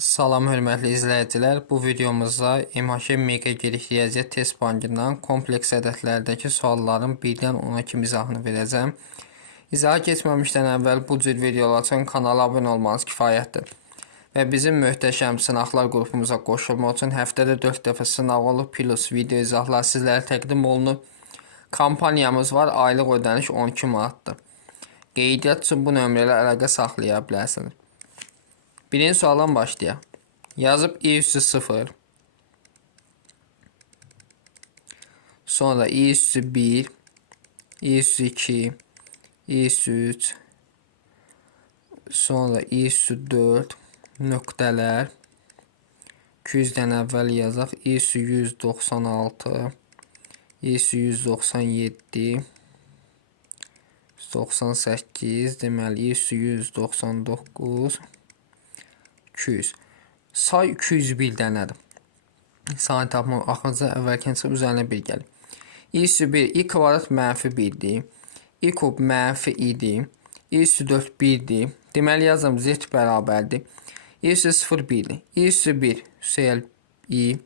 Salam hörmətli izləyicilər. Bu videomuzda MHK Mega Giriş Riyaziyyat Test Bankından kompleks ədədlərdəki sualların 1-dən 10-a kimi izahını verəcəm. İzaha keçməmişdən əvvəl bu cür videolar üçün kanala abunə olmanız kifayətdir. Və bizim möhtəşəm sınaqlar qrupumuza qoşulmaq üçün həftədə 4 dəfə sınaq olub, plus video izahlar sizlərə təqdim olunub. Kampaniyamız var, aylıq ödəniş 12 manatdır. Qeydiyyat üçün bu nömrələ əlaqə saxlaya bilərsiniz. Birinci sualdan başlayaq. Yazıb i üstü 0. Sonra i üstü 1. i üstü 2. i üstü 3. Sonra i üstü 4. Nöqtələr. 200-dən əvvəl yazaq. i üstü 196. i üstü 197. 98. Deməli i üstü 199. 200. Say 201 dənədir. Sayı tapmaq axırıncı əvvəlkən çıxıb üzərinə 1 gəlir. i üstü 1, i kvadrat mənfi 1-dir. i kub mənfi idi. i üstü 4 1-dir. Deməli yazım z bərabərdir. i üstü 0 1-dir. i üstü 1 üstəgəl i.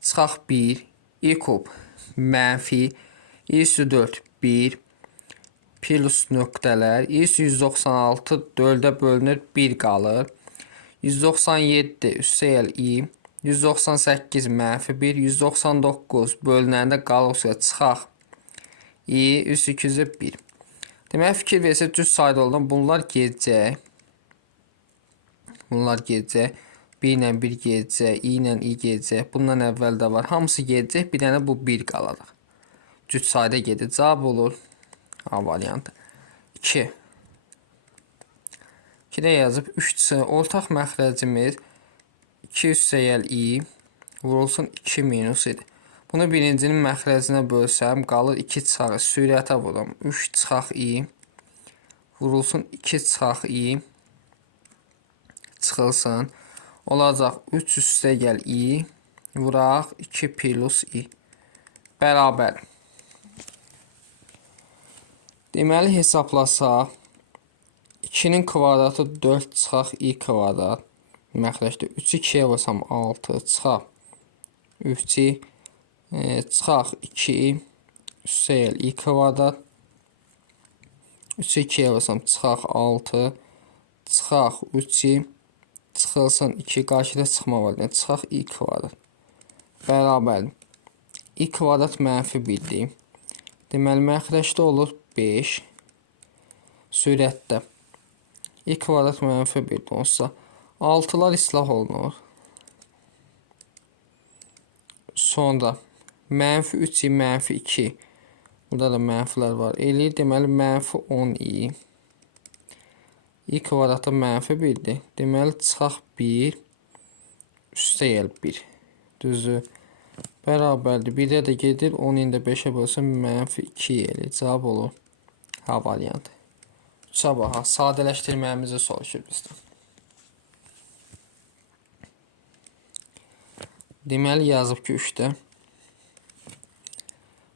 Çıxaq 1. i kub mənfi. i üstü 4 1. Plus nöqtələr. i üstü 196 4-ə bölünür 1 qalır. 197 üstəgəl i, 198 mənfi 1, 199 bölünəndə qalırsa çıxaq i, üst 200'ə 1. Demək fikir versə düz sayda olduğundan bunlar gedəcək. Bunlar gedəcək. 1 ilə 1 gedəcək, i ilə i gedəcək. Bundan əvvəl də var. Hamısı gedəcək. Bir dənə bu 1 qalacaq. Düz sayda gedir. Cavab olur A variantı. 2. 2-də yazıb 3 ortaq məxrəcimiz 2 üstəgəl i vurulsun 2 minus idi. Bunu birincinin məxrəcinə bölsəm qalır 2 çıxaq sürətə vururam. 3 çıxaq i vurulsun 2 çıxaq i çıxılsın. Olacaq 3 üstəgəl i vuraq 2 plus i bərabər. Deməli hesablasaq 2-nin kvadratı 4 çıxaq i kvadrat. Məxrəcdə 3-ü 2-yə vursam 6 çıxaq 3-i çıxaq 2 üstəgəl i kvadrat. 3-ü 2-yə vursam çıxaq 6 çıxaq 3-i çıxılsın 2 qarşıda çıxma var. Çıxaq i kvadrat bərabər. i kvadrat mənfi 1-dir. Deməli məxrəcdə olur 5. Sürətdə i kvadrat mənfi 1 olsa 6'lar islah olunur. Sonra mənfi 3 i mənfi 2. Burada da mənfilər var. Eləyir deməli mənfi 10 i. i kvadratı mənfi 1'dir. Deməli çıxaq 1 üstəgəl 1. Düzü bərabərdir. 1-də də gedir. 10-u da 5-ə bölsəm mənfi 2 eləyir. Cavab olur A variantı. Sabaha sadələşdirməyimizi soruşur bizdən. Deməli yazıb ki 3-də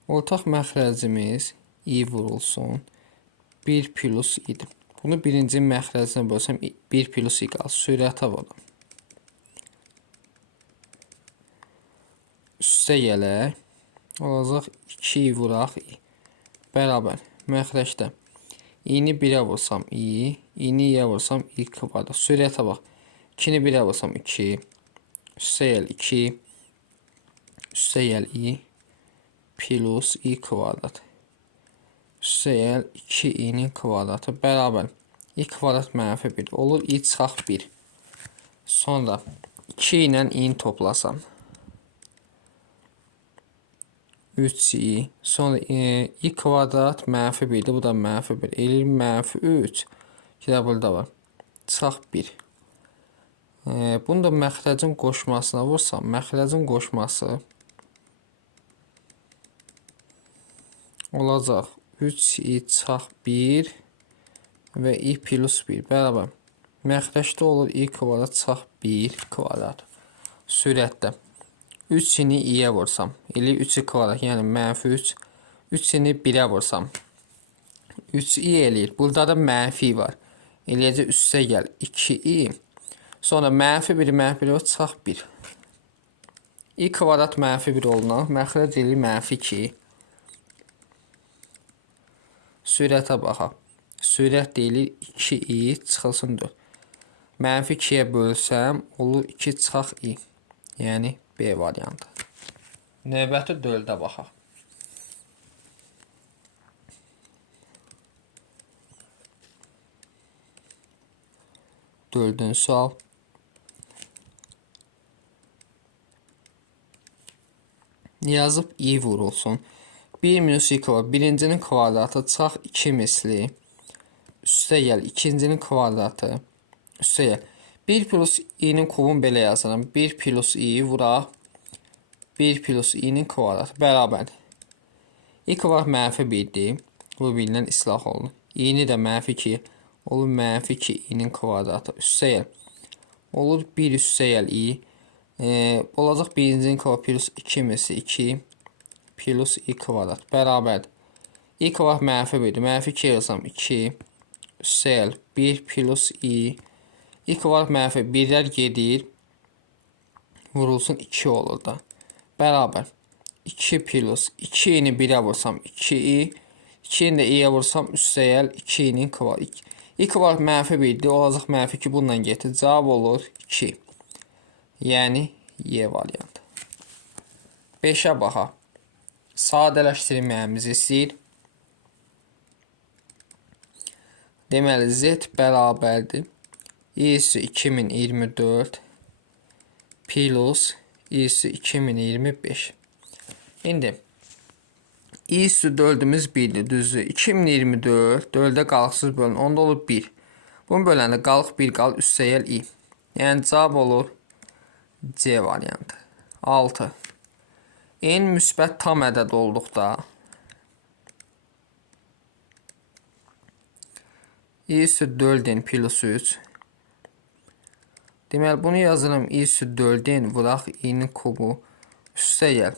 ortaq məxrəcimiz i vurulsun 1 plus idi. Bunu birinci məxrəcinə bölsəm 1 plus i qalır. Sürətə vururam. Üstə gələk olacaq 2 vuraq i bərabər məxrəcdə. İ'ni 1'ə vursam i, i'ni i'yə vursam i kvadrat. Sürətə bax. 2'ni 1'ə vursam 2, üstəgəl 2, üstəgəl i plus i kvadrat. Üstəgəl 2 i'nin kvadratı bərabər. i kvadrat mənfi 1 olur. i çıxaq 1. Sonra 2 ilə i'ni toplasam 3i. Sonra i kvadrat mənfi 1'dir. Bu da mənfi 1. Eləyir mənfi 3. 2 də burada var. Çıxaq 1. Bunu da məxrəcin qoşmasına vursam. Məxrəcin qoşması olacaq 3i çıxaq 1 və i plus 1 bərabər. Məxrəcdə olur i kvadrat çıxaq 1 kvadrat. Sürətdə 3'ini i'yə vursam. Eli 3'i kvadrat yəni mənfi 3. 3'ini 1'ə vursam. 3i eləyir. Burada da mənfi var. Eləyəcək üstə gəl 2i. Sonra -1 -1 çıxaq 1. I kvadrat -1 olunan məxrəc eləyir -2. Sürətə baxaq. Sürət deyilir 2i çıxılsın 4. -2-yə bölsəm olur 2 çıxaq i. Yəni B variantı. Növbəti 4-ə baxaq. 4-cü sual. Yazıb i vurulsun. 1 minus i kvadrat. Birincinin kvadratı çıxaq 2 misli. Üstə gəl ikincinin kvadratı. Üstə gəl. 1 plus i'nin kubunu belə yazıram. 1 plus i vuraq. 1 plus i'nin kvadratı bərabərdir. I kvadrat -1'dir. Bu bilinən islah olunur. i'ni də -2 olur -2 i'nin kvadratı. Üstə gəl. Olur 1 üstə gəl i. Olacaq birincinin kvadratı plus 2 misli 2 plus i kvadrat bərabərdir. I kvadrat -1'dir. -2 yazsam 2 üstə gəl 1 plus i. I kvadrat -1'lər gedir. Vurulsun 2 olur da. Bərabər. 2 plus 2'ni 1'ə vursam 2i. 2'ni də i'yə vursam üstə gəl 2'nin kvadratı. I kvadrat -1'dir. Olacaq -2 bununla getir. Cavab olur 2. Yəni Y variantı. 5'ə baxaq. Sadələşdirməyimizi istəyir. Deməli Z bərabərdir. İ'si 2024 plus İ'si 2025. İndi İ'si 4'ümüz 1'dir, düzdür. 2024 4'ə qalıqsız bölün. Onda olur 1. Bunu böləndə qalıq 1 qal üstə gəl i. Yəni cavab olur C variantı. 6. En müsbət tam ədəd olduqda İ'si 4'in plus 3. Deməli bunu yazıram. İ'si 4'in vuraq i'nin kubu üstə gəl.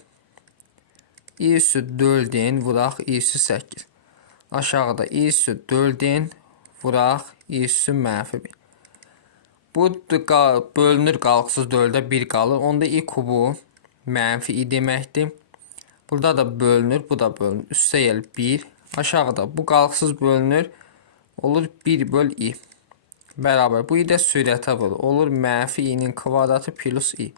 İ'si 4'in vuraq i'si 8. Aşağıda İ'si 4'in vuraq İ'si -1. Bu bölünür qalıqsız 4'ə 1 qalır. Onda i kubu -i deməkdir. Burada da bölünür, bu da bölünür. Üstə gəl 1. Aşağıda bu qalıqsız bölünür. Olur 1 böl i. Bərabər. Bu i də sürətə vurur. Olur -i'nin kvadratı plus i.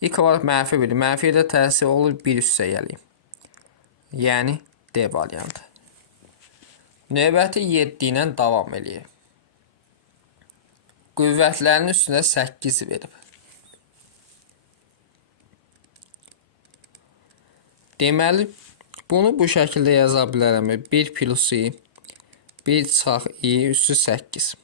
I kvadrat -1'dir. -'yə də təsir olur 1 üstə gəlir. Yəni D variantı. Növbəti 7 ilə davam edir. Qüvvətlərin üstünə 8 verib. Deməli, bunu bu şəkildə yaza bilərəm. 1 plus i, 1 çıxaq i üstü 8.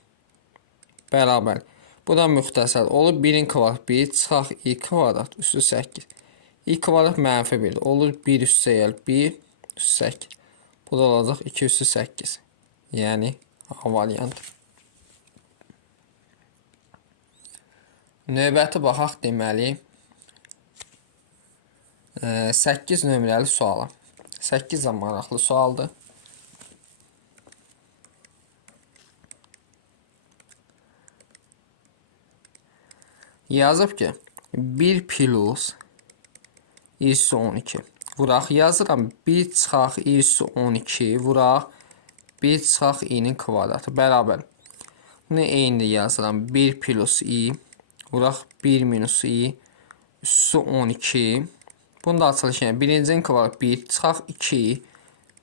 Bərabər. Bu da müxtəsər. Olur 1'in kvadrat 1 çıxaq i kvadrat üstü 8. I kvadrat -1'dir. Olur 1 üstə gəl 1 üstü 8. Bu da olacaq 2 üstü 8. Yəni A variantı. Növbəti baxaq deməli 8 nömrəli suala. 8 də maraqlı sualdır. Yazıb ki 1 plus İ'si 12 vuraq yazıram 1 çıxaq İ'si 12 vuraq 1 çıxaq i'nin kvadratı bərabər. Bunu eyni yazıram 1 plus i vuraq 1 minus i üssü 12. Bunu da açılış yəni birincinin kvadratı 1 çıxaq 2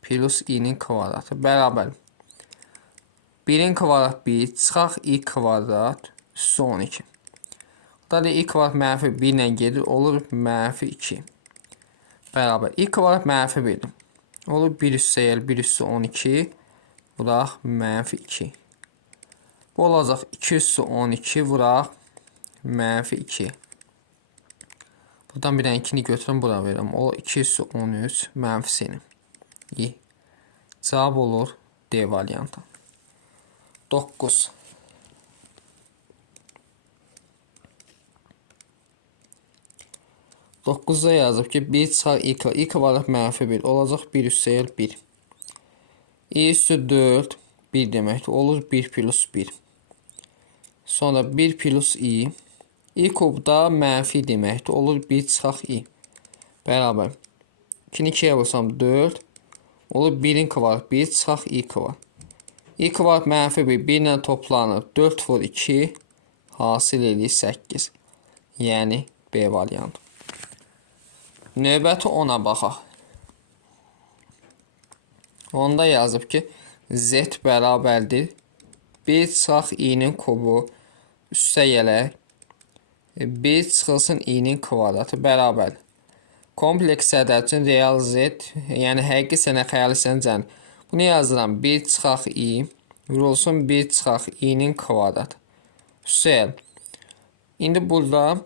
plus i'nin kvadratı bərabər. 1'in kvadrat 1 çıxaq i kvadrat üssü 12. Burada da i kvadrat -1 ilə gedir olur -2. Bərabər. I kvadrat -1'dir. Olur 1 üstə gəl 1 üssü 12 vuraq -2. Bu olacaq 2 üssü 12 vuraq -2. Buradan bir dənə 2'ni götürüm bura verirəm. O 2 üssü 13 -'nin. İyi. Cavab olur D variantı. 9. Dokuzda yazıb ki 1 çıxaq i kvadrat -1 olacaq 1 üstə gəl 1. i üstü 4 1 deməkdir. Olur 1 plus 1. Sonra 1 plus i. I kubda mənfi deməkdir. Olur 1 çıxaq i. Bərabər. 2-ni 2-yə vursam 4. Olur 1-in kvadratı 1 çıxaq i kvadrat. I kvadrat mənfi 1. 1 ilə toplanır. 4 vur 2. Hasil edir 8. Yəni B variantı. Növbəti ona baxaq. Onda yazıb ki, Z bərabərdir 1 çıxaq i-nin kubu üstə gələk 1 çıxılsın i-nin kvadratı bərabərdir. Kompleks ədəd üçün real Z, yəni həqiqi sənə xəyali cəmi. Bunu yazıram 1 çıxaq i vurulsun 1 çıxaq i-nin kvadratı. Üstə gəl. İndi burada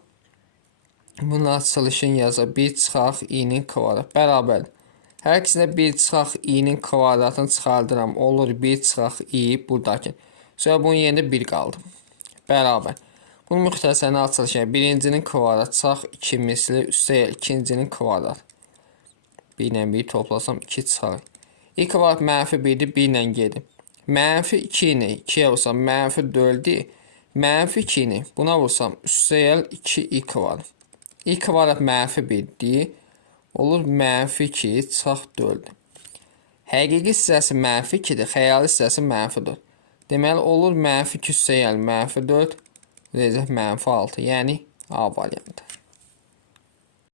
bunun açılışını yazır 1 çıxaq i-nin kvadratı bərabərdir. Hər ikisində 1 çıxaq i-nin kvadratını çıxardıram. Olur 1 çıxaq i buradakı. Sonra bunun yerində 1 qaldı. Bərabər. Bunun müxtəsərini açılışını birincinin kvadratı çıxaq 2 misli üstə ikincinin kvadratı. 1 ilə 1 toplasam 2 çıxaq. I kvadrat mənfi 1-dir 1 ilə gedir. Mənfi 2-ni 2-yə vursam mənfi 4-dir. Mənfi 2-ni buna vursam üstə 2i kvadrat. I kvadrat mənfi 1-dir. Olur mənfi 2 çıxaq 4. Həqiqi hissəsi mənfi 2-dir, xəyali hissəsi mənfi 4. Deməli olur mənfi 2 üstə mənfi 4, verəcək mənfi 6. Yəni A variantı.